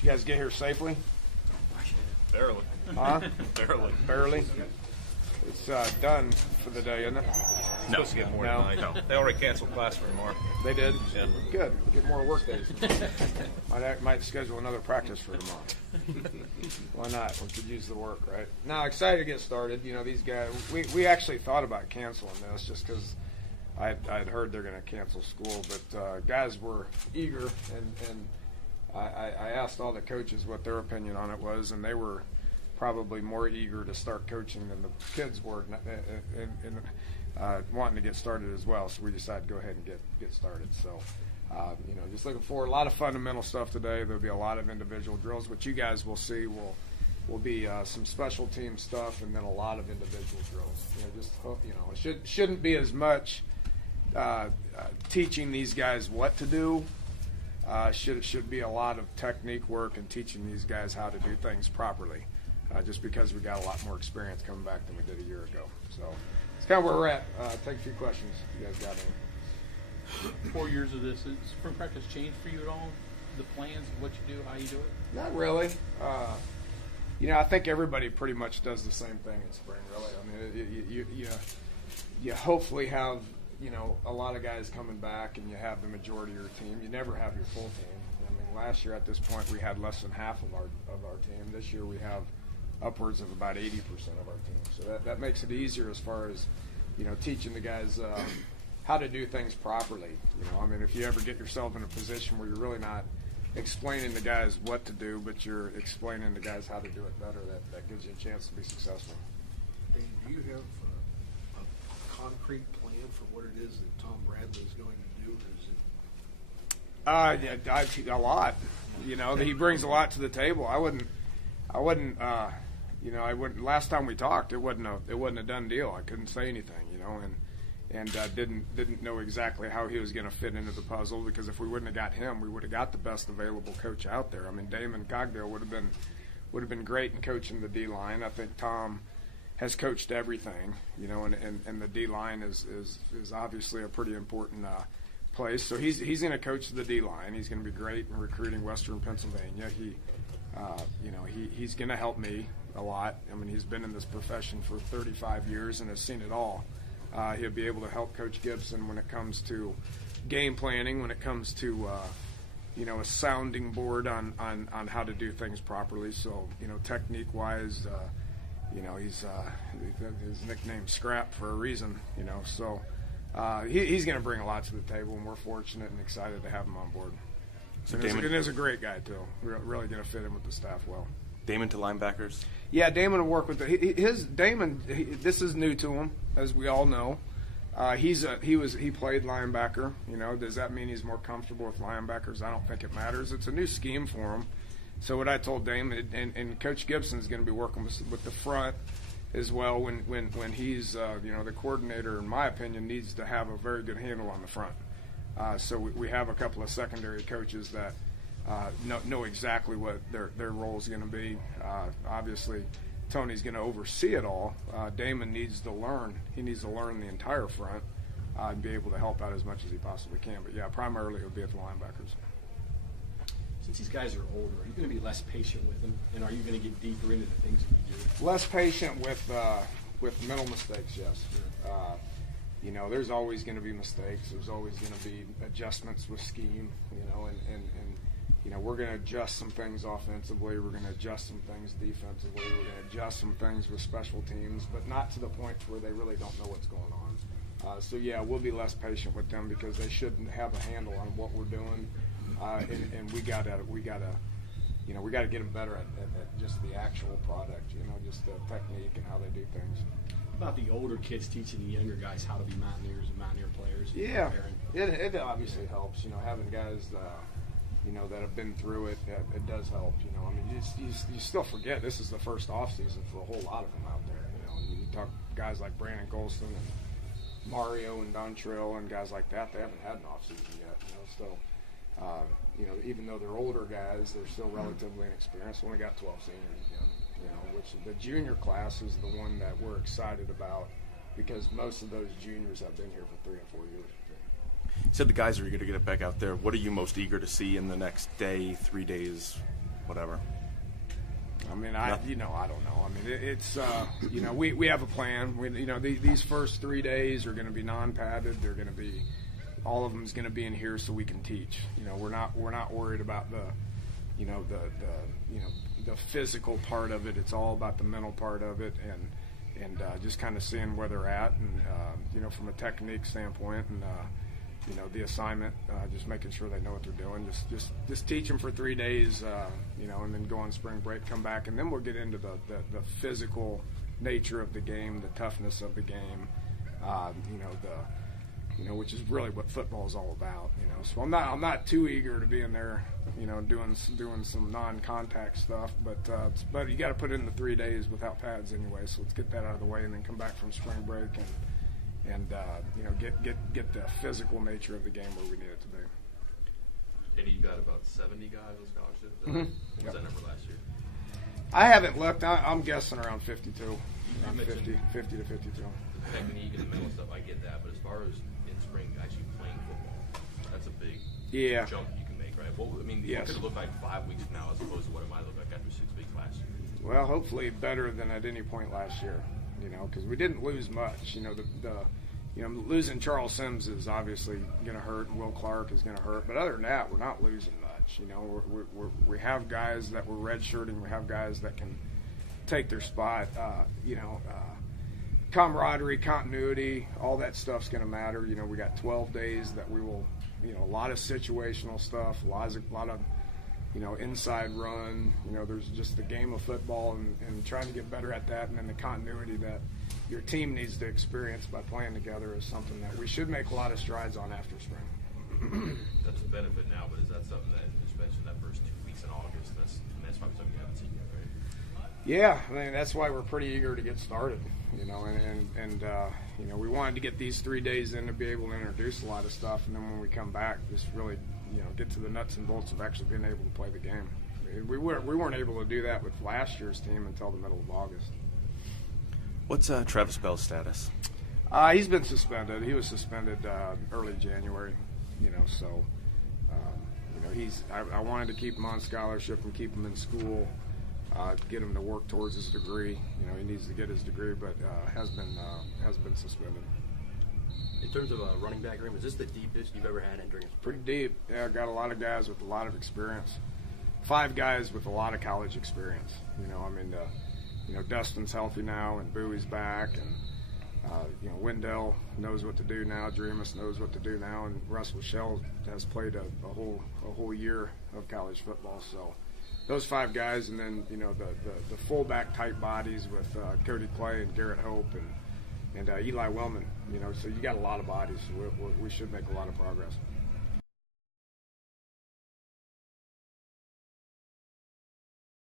Did you guys get here safely? Barely. Huh? Barely. Barely? It's done for the day, isn't it? No. Supposed to get more tonight. No. They already canceled class for tomorrow. They did? Yeah. Good. Get more work days. might schedule another practice for tomorrow. Why not? We could use the work, right? Now, excited to get started. You know, these guys, we actually thought about canceling this just because I'd heard they're going to cancel school, but guys were eager, and I asked all the coaches what their opinion on it was, and they were probably more eager to start coaching than the kids were, and wanting to get started as well. So we decided to go ahead and get started. So, you know, just looking forward. A lot of fundamental stuff today. There'll be a lot of individual drills. What you guys will see will be some special team stuff, and then a lot of individual drills. You know, just you know, it shouldn't be as much teaching these guys what to do. Should be a lot of technique work and teaching these guys how to do things properly. Just because we got a lot more experience coming back than we did a year ago. So it's kind of where we're at. Take a few questions if you guys got any. 4 years of this, has spring practice changed for you at all? The plans, what you do, how you do it? Not really. You know, I think everybody pretty much does the same thing in spring, really. I mean, you hopefully have, you know, a lot of guys coming back, and you have the majority of your team. You never have your full team. I mean, last year at this point we had less than half of our team. This year we have upwards of about 80% of our team. So that makes it easier as far as, you know, teaching the guys how to do things properly. You know, I mean, if you ever get yourself in a position where you're really not explaining to guys what to do, but you're explaining to guys how to do it better, that gives you a chance to be successful. And do you have a concrete plan for what it is that Tom Bradley is going to do? Yeah, a lot. You know, he brings a lot to the table. I wouldn't. You know, I wouldn't. Last time we talked, it wasn't a done deal. I couldn't say anything. You know, and didn't know exactly how he was going to fit into the puzzle, because if we wouldn't have got him, we would have got the best available coach out there. I mean, Damon Cogdale would have been great in coaching the D line. I think Tom has coached everything. You know, and the D line is obviously a pretty important place. So he's going to coach the D line. He's going to be great in recruiting Western Pennsylvania. He's going to help me a lot. I mean, he's been in this profession for 35 years and has seen it all. He'll be able to help Coach Gibson when it comes to game planning, when it comes to, you know, a sounding board on how to do things properly. So, you know, technique-wise, you know, he's his nickname's Scrap for a reason, you know. So he's going to bring a lot to the table, and we're fortunate and excited to have him on board. So Damon is a great guy, too. We're really going to fit in with the staff well. Damon to linebackers? Yeah, Damon will work with this is new to him, as we all know. He played linebacker. You know, does that mean he's more comfortable with linebackers? I don't think it matters. It's a new scheme for him. So what I told Damon, and Coach Gibson's going to be working with the front as well when he's you know, the coordinator, in my opinion, needs to have a very good handle on the front. So we have a couple of secondary coaches that know exactly what their role is going to be. Obviously, Tony's going to oversee it all. Damon needs to learn. He needs to learn the entire front and be able to help out as much as he possibly can. But, yeah, primarily it would be at the linebackers. Since these guys are older, are you going to be less patient with them, and are you going to get deeper into the things that you do? Less patient with mental mistakes, yes. You know, there's always going to be mistakes. There's always going to be adjustments with scheme, you know, and you know, we're going to adjust some things offensively. We're going to adjust some things defensively. We're going to adjust some things with special teams, but not to the point where they really don't know what's going on. So, yeah, we'll be less patient with them because they shouldn't have a handle on what we're doing. And we gotta get them better at just the actual product, you know, just the technique and how they do things. About the older kids teaching the younger guys how to be Mountaineers and Mountaineer players. Yeah, it obviously helps, you know, having guys, you know, that have been through it. It does help, you know. I mean, you still forget this is the first off season for a whole lot of them out there. You know, you talk guys like Brandon Golston and Mario and Dontrell and guys like that. They haven't had an off season yet, you know. So, you know, even though they're older guys, they're still relatively inexperienced. We only got 12 seniors again. You know, which the junior class is the one that we're excited about because most of those juniors have been here for 3 and 4 years. You said the guys are eager to get it back out there. What are you most eager to see in the next day, 3 days? whatever? I mean, I don't know. I mean, it's we have a plan. These first 3 days are going to be non-padded. They're going to be, all of them is going to be in here so we can teach. We're not worried about the physical part of it. It's all about the mental part of it, and just kind of seeing where they're at, and from a technique standpoint, and the assignment, just making sure they know what they're doing. Just teach them for 3 days, and then go on spring break, come back, and then we'll get into the physical nature of the game, the toughness of the game, which is really what football is all about. So I'm not too eager to be in there, doing some non-contact stuff, but you got to put in the 3 days without pads anyway. So let's get that out of the way, and then come back from spring break and get the physical nature of the game where we need it to be. And you got about 70 guys on scholarship. What was that number last year? I haven't looked. I'm guessing around 52. Around 50 to 52. The technique and the mental stuff, I get that. But as far as in spring actually playing football, that's a big jump you can make, right? What could it look like 5 weeks from now as opposed to what it might look like after 6 weeks last year? Well, hopefully better than at any point last year. Because we didn't lose much. Losing Charles Sims is obviously going to hurt, and Will Clark is going to hurt. But other than that, we're not losing much. We have guys that we're redshirting. We have guys that can take their spot. Camaraderie, continuity, all that stuff's going to matter. We got 12 days that we will, a lot of situational stuff, a lot of inside run. There's just the game of football and trying to get better at that, and then the continuity that your team needs to experience by playing together is something that we should make a lot of strides on after spring. That's a benefit now, but is that something that, especially that first 2 weeks in August, that's probably something you haven't seen yet, right? Yeah, I mean, that's why we're pretty eager to get started, we wanted to get these 3 days in to be able to introduce a lot of stuff, and then when we come back, just really, get to the nuts and bolts of actually being able to play the game. I mean, we weren't able to do that with last year's team until the middle of August. What's Travis Bell's status? He's been suspended. He was suspended early January, so I wanted to keep him on scholarship and keep him in school, get him to work towards his degree. He needs to get his degree, but has been suspended. In terms of a running back room, is this the deepest you've ever had entering? Pretty deep. Yeah, got a lot of guys with a lot of experience. 5 guys with a lot of college experience. Dustin's healthy now, and Bowie's back, and Wendell knows what to do now. Dreamus knows what to do now, and Russ Wichelle has played a whole year of college football. So those 5 guys, and then the fullback type bodies with Cody Clay and Garrett Hope and Eli Wellman. So you got a lot of bodies. So we should make a lot of progress.